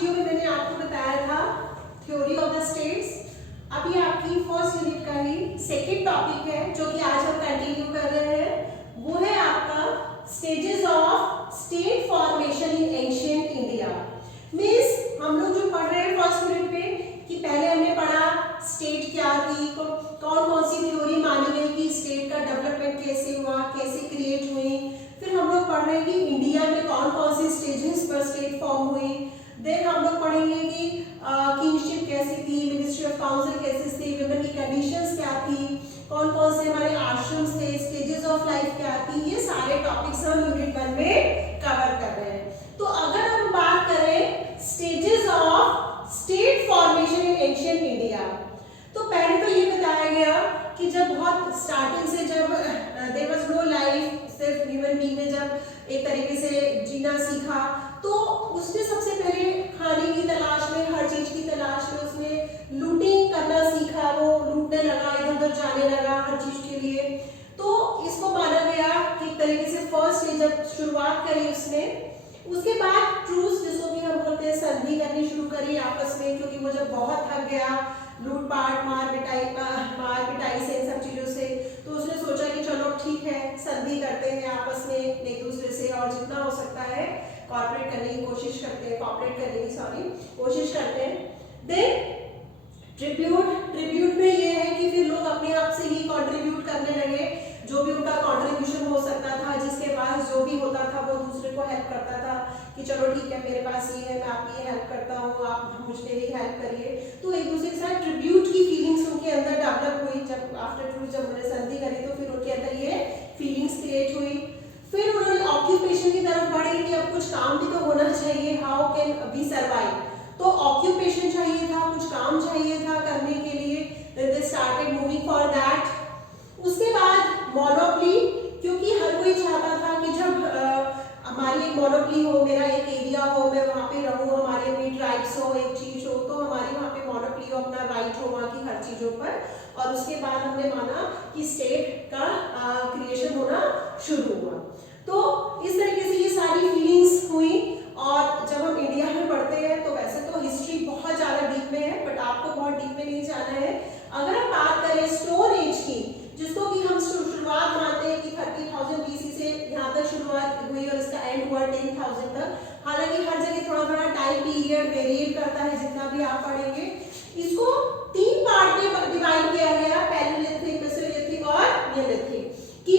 Video में मैंने आपको बताया था थ्योरी ऑफ द स्टेट्स। अब ये आपकी फर्स्ट यूनिट का ही सेकेंड टॉपिक है जो कि आज हम कंटिन्यू कर रहे हैं। वो है आपका stages of state formation in ancient India. Means हम लोग जो पढ़ रहे हैं फर्स्ट यूनिट पे कि पहले हमने पढ़ा स्टेट क्या थी, कौन कौन सी थ्योरी मानी गई कि स्टेट का डेवलपमेंट कैसे हुआ, कैसे क्रिएट हुई। फिर हम लोग पढ़ रहे हैं कि इंडिया में कौन कौन सी स्टेजेस पर स्टेट फॉर्म हुई। देन हम लोग पढ़ेंगे कि किंगशिप कैसी थी, मिनिस्ट्री ऑफ काउंसिल कैसी थी, विमेन की कंडीशंस क्या थी, कौन कौन से हमारे आश्रम्स थे, स्टेजेस ऑफ लाइफ क्या थी। ये सारे टॉपिक्स हम यूनिट 1 में कवर कर रहे हैं। तो अगर हम बात करें stages of state formation in ancient India, तो पहले तो ये बताया गया कि जब बहुत स्टार्टिंग से जब देयर वाज नो लाइफ, सिर्फ ह्यूमन बीइंग ने जब एक तरीके से जीना सीखा तो उसने सबसे पहले खाने की तलाश में, हर चीज की तलाश में उसने लूटिंग करना सीखा। वो लूटने लगा, इधर उधर जाने लगा हर चीज के लिए। तो इसको माना गया कि एक तरीके से फर्स्ट ने जब शुरुआत करी उसने, उसके बाद ट्रूस जिसको भी हम बोलते हैं संधि करनी शुरू करी आपस में, क्योंकि वो जब बहुत थक गया लूटपाट मार पिटाई से, इन सब चीजों से, तो उसने सोचा कि चलो ठीक है संधि करते हैं आपस में एक दूसरे से और जितना हो सकता है कॉर्पोरेट करने की कोशिश करते हैं, कोशिश करते हैं। देन ट्रिब्यूट में ये है कि फिर लोग अपने आप से ही कंट्रीब्यूट करने लगे, जो भी उनका कंट्रीब्यूशन हो सकता था, जिसके पास जो भी होता था वो दूसरे को हेल्प करता था कि चलो ठीक है मेरे पास ये है, मैं आपकी हेल्प करता हूँ, आप मुझ मेरी हेल्प करिए। तो एक दूसरे के साथ ट्रिब्यूट की फीलिंग्स उनके अंदर डेवलप हुई। जब आफ्टर ट्रूथ जब उन्होंने संधि करी तो फिर उनके अंदर ये फीलिंग्स क्रिएट हुई। फिर उन्होंने ऑक्यूपेशन की तरफ बढ़े कि अब कुछ काम भी तो होना चाहिए, हाउ कैन वी सर्वाइव। तो ऑक्यूपेशन चाहिए था, कुछ काम चाहिए था करने के लिए। They started moving for that. उसके बाद मोनोपोली, क्योंकि हर कोई चाहता था कि जब हमारी एक मोनोपोली हो, मेरा एक एरिया हो, मैं वहाँ पे रहूँ, हमारी अपनी ट्राइब्स हो, एक चीज हो, तो हमारी वहाँ पे मोनोपोली हो, अपना राइट हो वहाँ की हर चीजों पर। और उसके बाद हमने माना कि स्टेट का क्रिएशन होना शुरू हुआ। तो इस तरीके से ये सारी फीलिंग्स हुई। और जब हम इंडिया में पढ़ते हैं तो वैसे तो हिस्ट्री बहुत ज़्यादा डीप में है, बट आपको बहुत डीप में नहीं जाना है। अगर हम बात करें स्टोन एज की, जिसको कि हम शुरुआत मानते हैं कि 30,000 BC से यहाँ तक शुरुआत हुई और इसका एंड हुआ 10,000 तक। हालांकि हर जगह थोड़ा थोड़ा टाइम पीरियड वेरिएट करता है, जितना भी आप पढ़ेंगे। इसको 3 पार्ट में डिवाइड किया गया, पैलियोलिथिक, मेसोलिथिक और नियोलिथिक, कि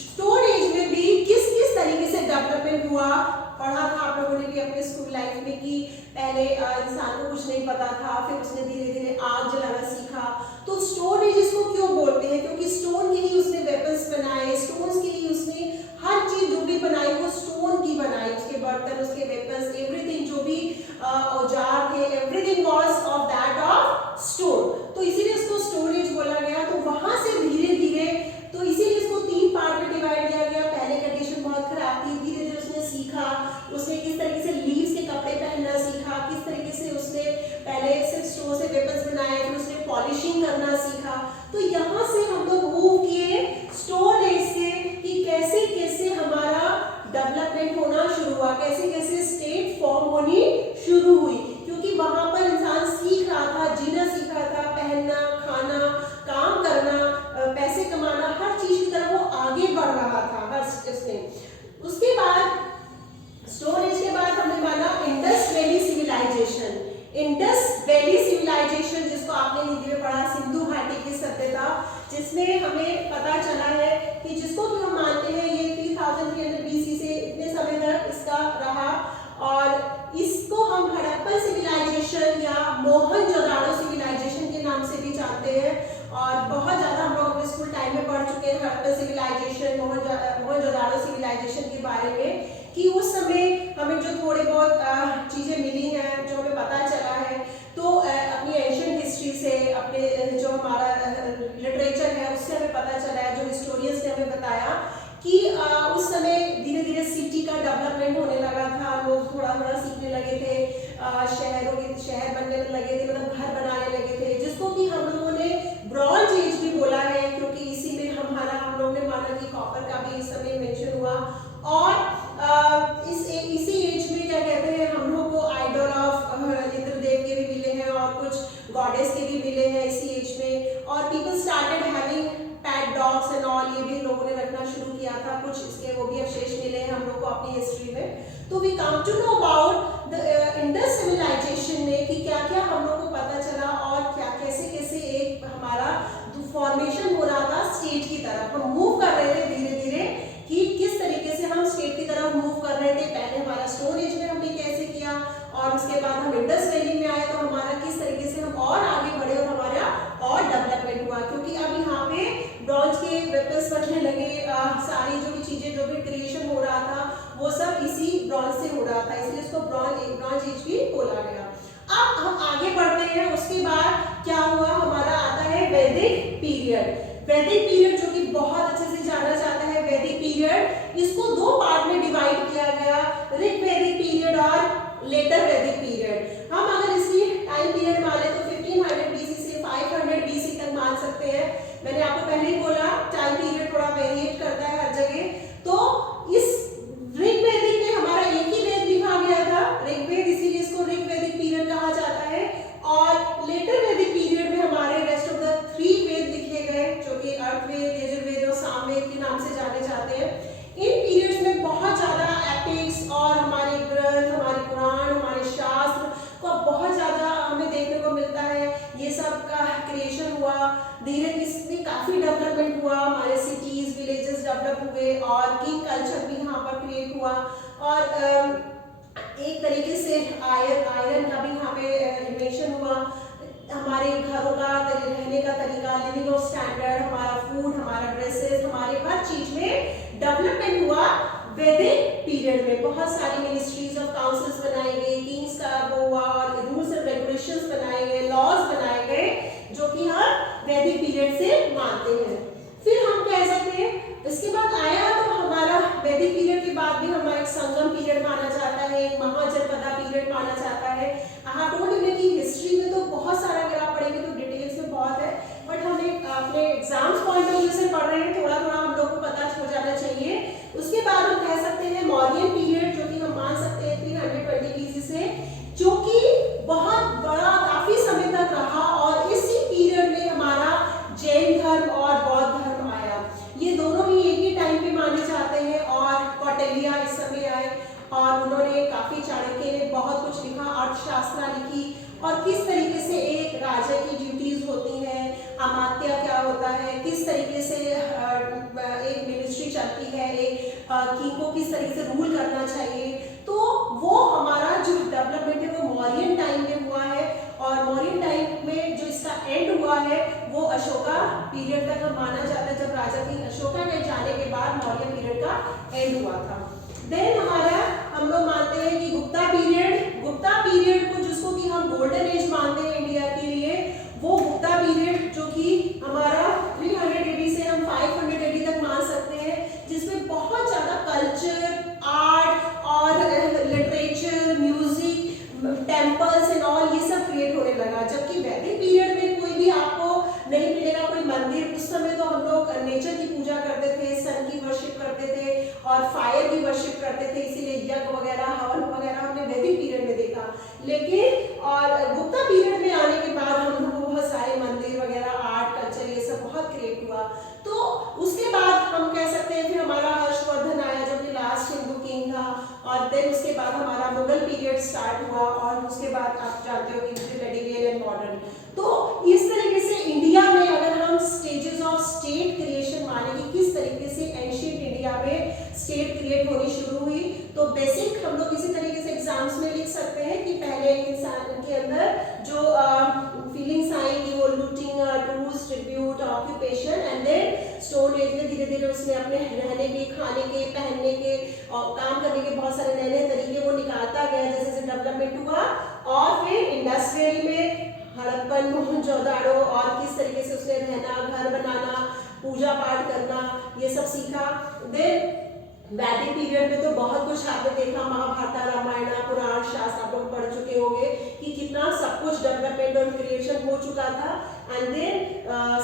स्टोन एज में भी किस किस तरीके से डेवलपमेंट हुआ। पढ़ा था आप लोगों ने भी अपने स्कूल लाइफ में कि पहले इंसान को कुछ नहीं पता था, फिर उसने धीरे धीरे आग जलाना सीखा। तो स्टोन एज इसको क्यों बोलते हैं? क्योंकि स्टोन के ही उसने वेपन्स बनाए, स्टोन्स के ही उसने हर चीज जो भी बनाई वो स्टोन की बनाई, उसके बर्तन, उसके वेपन्स, एवरीथिंग जो भी औजार थे, everything was of that of stone. तो इसीलिए इसको स्टोन एज बोला गया। तो वहां से धीरे धीरे, तो इसीलिए इसको 3 पार्ट में डिवाइड किया गया। पहले कंडीशन बहुत खराब थी, धीरे धीरे उसने सीखा, उसने किस तरीके से लीव्स के कपड़े पहनना सीखा, किस तरीके से उसने पहले सिर्फ स्टोन से वेपन्स बनाए, फिर उसने पॉलिशिंग करना सीखा। तो यहाँ से हम लोग मूव किए स्टोन एज से कि कैसे कैसे हमारा डेवलपमेंट होना शुरू हुआ, कैसे कैसे स्टेट फॉर्म होनी शुरू हुई। क्योंकि वहां पर इंसान सीख रहा था, जीना सीख रहा था, पहनना, खाना, काम करना, पैसे कमाना, हर चीज की तरफ वो आगे बढ़ रहा था हर इसमें। उसके बाद स्टोन एज के बाद हमने माना Indus valley civilisation. Indus valley civilisation जिसको आपने हिंदी में पढ़ा, सिंधु घाटी की सभ्यता, जिसमें हमें पता चला है कि जिसको भी हम मानते हैं ये 3300 BC से इतने समय तक इसका रहा। और इसको हम हड़प्पन सिविलाइजेशन या मोहनजोदाड़ो सिविलाइजेशन के नाम से भी जानते हैं। और बहुत ज़्यादा हम लोग अपने स्कूल टाइम में पढ़ चुके हैं हड़प्पन सिविलाइजेशन, मोहनजोदाड़ो सिविलाइजेशन के बारे में, कि उस समय हमें जो थोड़े बहुत चीज़ें मिली हैं, जो हमें पता चला है। तो अपनी एंशिएंट हिस्ट्री से, अपने जो हमारा लिटरेचर है उससे हमें पता चला है, जो हिस्टोरियंस ने हमें बताया कि उस समय धीरे धीरे सिटी का डेवलपमेंट होने लगा था, लोग थोड़ा थोड़ा सीखने लगे थे, शहर बनने लगे थे, मतलब घर बनाने लगे थे, जिसको कि हम लोगों ने ब्रॉन्ज एज भी बोला है, क्योंकि इसी में हम लोग ने माना कि कॉपर का भी इस समय मेंशन हुआ। और इसी एज में क्या कहते हैं, हम लोग को आइडल तो we come to know about the Indus civilisation में कि क्या क्या हम लोग को पता चला और क्या कैसे कैसे एक हमारा फॉर्मेशन हो रहा था स्टेट की तरफ, हम मूव कर रहे थे धीरे धीरे कि किस तरीके से हम स्टेट की तरफ मूव कर रहे थे। पहले हमारा स्टोन एज में हमने कैसे किया और उसके बाद हम इंडस वैली में आए तो हमारा किस तरीके से हम और आगे बढ़े और हमारा और डेवलपमेंट हुआ, क्योंकि अब यहाँ पे ब्रॉन्ज के वेपन्स बनने लगे, सारी जो भी चीजें जो भी क्रिएशन हो रहा था वो सब इसी ब्रॉन्ज से हो रहा था, इसलिए इसको ब्रॉन्ज एज भी बोला गया। अब हम आगे बढ़ते हैं, उसके बाद क्या हुआ, हमारा आता है वैदिक पीरियड। वैदिक पीरियड जो कि बहुत अच्छे से जाना जाता है, वैदिक पीरियड इसको दो पार्ट में डिवाइड किया गया, ऋग वैदिक पीरियड और लेटर वैदिक पीरियड। हम अगर इसकी टाइम पीरियड माने तो 1500 BC से 500 BC तक मान सकते हैं। मैंने आपको पहले ही बोला टाइम पीरियड थोड़ा वेरिएट करता है हर जगह। तो इस ऋग वैदिक में हमारा एक ही वेद लिखा गया था, ऋग्वेद, इसीलिए इसको ऋग वैदिक पीरियड कहा जाता है। और लेटर वैदिक पीरियड में हमारे रेस्ट ऑफ द 3 वेद लिखे गए जो कि अर्थवेद, यजुर्वेद और सामवेद के नाम से जाने जाते हैं। इन पीरियड्स में बहुत ज्यादा एपिक्स और हमारे ग्रंथ, हमारे पुराण, हमारे शास्त्र को बहुत ज्यादा हमें देखने को मिलता है। ये सब का क्रिएशन हुआ, धीरे इसमें काफी डेवलपमेंट हुआ, हमारे सिटीज विलेजेस डेवलप हुए और किंग कल्चर भी यहाँ पर क्रिएट हुआ। और एक तरीके से आयरन का भी यहाँ पे इन्वेंशन हुआ, हमारे घरों का रहने का तरीका, लिविंग ऑफ स्टैंडर्ड, हमारा फूड, हमारा ड्रेसेस, हमारे हर चीज में डेवलपमेंट हुआ। वैदिक पीरियड में बहुत सारी मिनिस्ट्रीज ऑफ काउंसिल्स बनाई गई, किंग्स का वो हुआ और रूल्स एंड रेगुलेशंस बनाए गए, लॉज बनाए गए जो कि हम वैदिक पीरियड से मानते हैं। फिर हम कह सकते हैं इसके बाद आया तो हमारा वैदिक पीरियड के बाद भी हमारा एक संगम पीरियड माना जाता है, एक महाजनपदा पीरियड माना जाता है। कि हिस्ट्री में तो बहुत सारा अगर आप पढ़ेंगे तो डिटेल्स में बहुत है, बट हमें अपने एग्जाम्स पॉइंट ऑफ व्यू से पढ़ रहे हैं, थोड़ा थोड़ा हम लोग को पता हो जाना चाहिए। उसके बाद हम कह सकते हैं मौर्यन पीरियड जो कि हम मान सकते हैं 320 BC से, जो कि बहुत बड़ा काफी समय तक रहा और इसी पीरियड में हमारा जैन धर्म और बौद्ध धर्म आया। ये दोनों ही एक ही टाइम पे माने जाते हैं और कौटिल्य इस समय आए और उन्होंने काफी, चाणक्य ने बहुत कुछ लिखा, अर्थशास्त्र लिखी और किस तरीके से एक राजा की ड्यूटीज होती हैं, अमात्य क्या होता है, किस तरीके से एक मिनिस्ट्री चलती है, एक किंग को किस तरीके से रूल करना चाहिए। तो वो हमारा जो डेवलपमेंट है वो मौर्यन टाइम में हुआ है और मौर्यन टाइम में जो इसका एंड हुआ है वो अशोका पीरियड तक हम माना जाता है, जब राजा की अशोका के जाने के बाद मौर्य पीरियड का एंड हुआ था। देन हमारा हम लोग मानते हैं कि गुप्ता पीरियड को जिसको कि हम गोल्डन एज मानते हैं इंडिया के लिए, वो गुप्ता पीरियड जो कि हमारा 300 AD से हम 500 AD तक मान सकते हैं, जिसमें बहुत ज्यादा कल्चर, आर्ट और literature, music, temples and all ये सब क्रिएट होने लगा। जबकि वैदिक पीरियड में कोई भी आपको नहीं मिलेगा कोई मंदिर। उस समय तो हम लोग नेचर की पूजा करते थे, सन की वर्शिप करते थे और फायर की वर्शिप करते थे, इसीलिए यज्ञ वगैरह, हवन वगैरह हमने वैदिक पीरियड में देखा। लेकिन और गुप्ता पीरियड में आने के बाद हम लोग को बहुत सारे मंदिर वगैरह, आर्ट, कल्चर ये सब बहुत क्रिएट हुआ। तो उसके बाद हम कह सकते हैं फिर हमारा हर्षवर्धन आया जो कि लास्ट हिंदू किंग था और देन उसके बाद हमारा मुगल पीरियड स्टार्ट हुआ और उसके बाद आप जानते हो कि मेडिवल एंड मॉडर्न। तो इस तरीके से इंडिया में अगर हम स्टेजेस ऑफ स्टेट क्रिएशन माने कि किस तरीके से एंशिएंट इंडिया में स्टेट क्रिएट होनी शुरू हुई, तो बेसिक हम लोग इसी तरीके से एग्जाम्स में लिख सकते हैं कि पहले इंसान के अंदर जो फीलिंग्स आई कि वो looting, tools, tribute, occupation and then stone age में धीरे धीरे उसने अपने रहने के, खाने के, पहनने के और काम करने के बहुत सारे नए नए तरीके वो निकालता गया जैसे जैसे डेवलपमेंट हुआ। और फिर इंडस्ट्रियल में हड़प्पन, मोहनजोदड़ो और किस तरीके से उसने रहना, घर बनाना, पूजा पाठ करना ये सब सीखा। देन वैदिक पीरियड में तो बहुत कुछ आपने देखा, महाभारत, रामायण, पुराण, शास्त्र आप लोग पढ़ चुके होंगे कि कितना सब कुछ डेवलपमेंट और क्रिएशन हो चुका था। एंड देन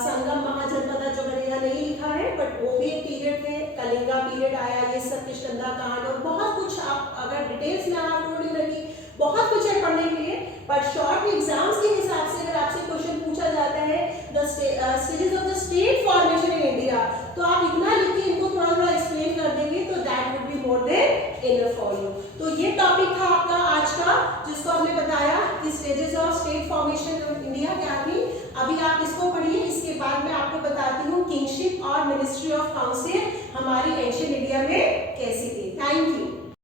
संगम महाजनपदा जो मैंने यहाँ नहीं लिखा है बट वो भी एक पीरियड में, कलिंगा पीरियड आया, ये सब किष्किंधा कांड और बहुत कुछ आप अगर डिटेल्स में आप ढूंढ लगी बहुत कुछ है पढ़ने के लिए। बट शॉर्ट एग्जाम्स के हिसाब से अगर आपसे क्वेश्चन पूछा जाता है the stages of the state formation in India, तो आप इतना लिख के इनको थोड़ा थोड़ा एक्सप्लेन कर देंगे तो that would be more than enough for you. तो ये टॉपिक था आपका आज का, जिसको हमने बताया कि stages of state formation in India क्या थी। अभी आप इसको पढ़िए, इसके बाद मैं आपको बताती हूँ किंगशिप और मिनिस्ट्री ऑफ काउंसिल हमारी एंशिएंट इंडिया में